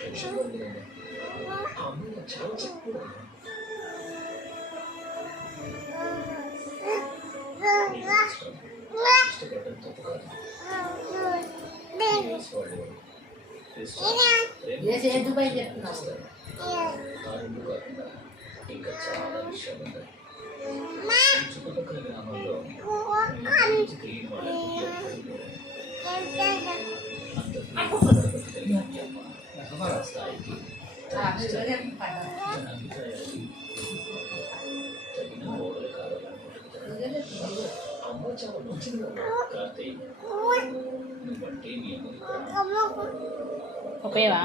Tension పడలేదమ్మా. ఆ అమ్మాయి నాకు చాలా చక్కగా ఇష్టపడడం తప్పు కాదు. ఆ రెండు కాకుండా ఇంకా చాలా విషయాలు ఉన్నాయి. చుట్టుపక్కల గ్రామాల్లో తెలియని వాళ్ళకి స్థాయికి తగిన ఓడలు కావాలనుకుంటున్నాను. అమ్మ చాలా మంచిది కార్తీక్. నువ్వంటే నీ ఉపయోగా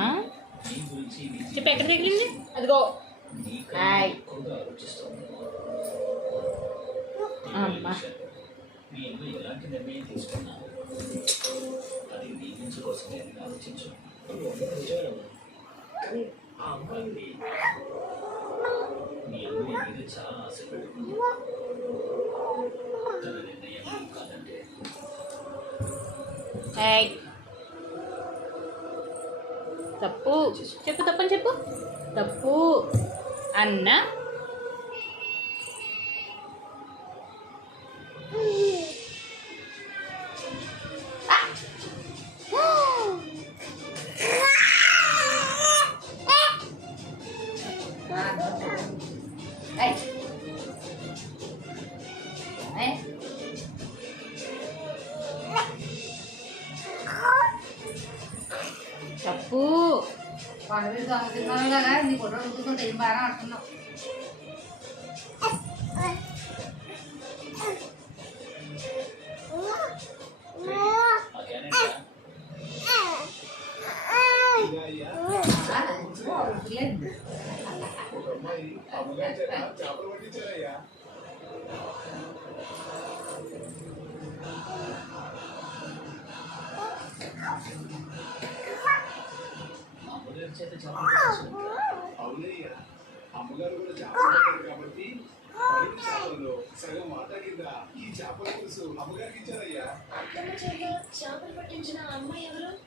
నీ గురించి చెప్పు ఎక్కడ తగిలింది అదిగో ఎక్కువగా ఆలోచిస్తాను. అమ్మా మీ అమ్మ ఎలాంటి నిర్ణయం తీసుకున్నా అది నీ గురించి కోసమే అని ఆలోచించు. కానీ ఆ అమ్మాయి మీ అమ్మ మీద చాలా ఆశ పెట్టుకుంది. తన నిర్ణయం కాదంటే తప్పు చెప్పు తప్పని చెప్పు తప్పు అన్న తప్పు నీ ఫోటో చూస్తుంటే ఏం బాగా ఆడుతున్నావు. అవునయ్యా, అమ్మగారు కూడా చేపలు కాబట్టి చేపల్లో సగం వాటా కింద ఈ చేపల పులుసు అమ్మగారికి ఇచ్చారయ్యా. చేపలు పట్టించిన అమ్మాయి ఎవరు?